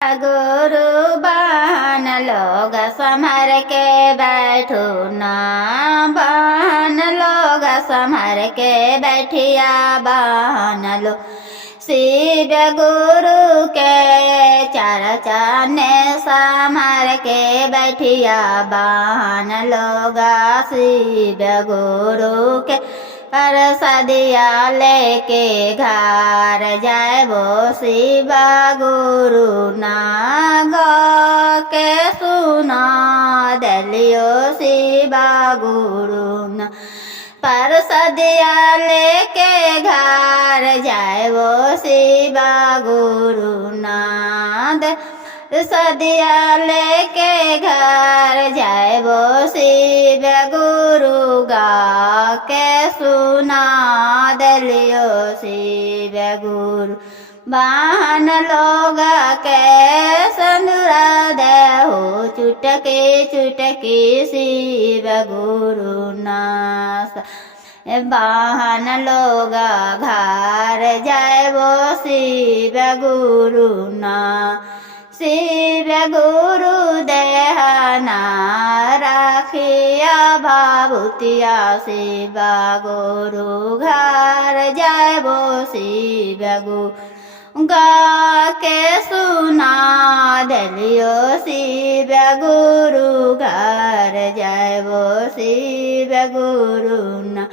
गुरु बहन लोग संभर के बैठो ना, बहन लोग संभर के बैठिया बहन लो। शिव गुरु के चरचने संभर के बैठिया बहन लोग। शिव गुरु के परसदिया लेके घर जाए वो शिव गुरु ना, गा के सुना दलियो शिव गुरु ना। परसदिया लेके घर जाए वो शिव गुरु ना, सदिया लेके घर जाए वो शिव गुरु। गा के सुना दलियो शिव गुरु। बहन लोग के संदूरा देहो चुटकी चुटकी शिव गुरु नास। बहन लोग घर जाए वो शिव गुरु ना। शिव गुरु देहना राखिया भावुतिया शिव गुरु घर जाए वो शिव गुरु। गा के सुना दलियो शिव गुरु घर जाए वो शिव गुरु ना।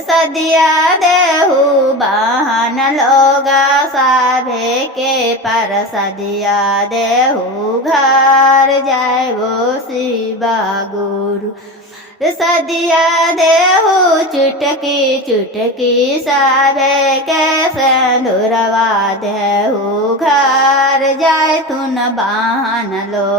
सदिया देहु बहन लोग सभे के परसदिया देहु घर जाए वो शिव गुरु। सदिया देहु चुटकी चुटकी सभे के सिंदूरवा देहु घर जाए तुन बहन लोग।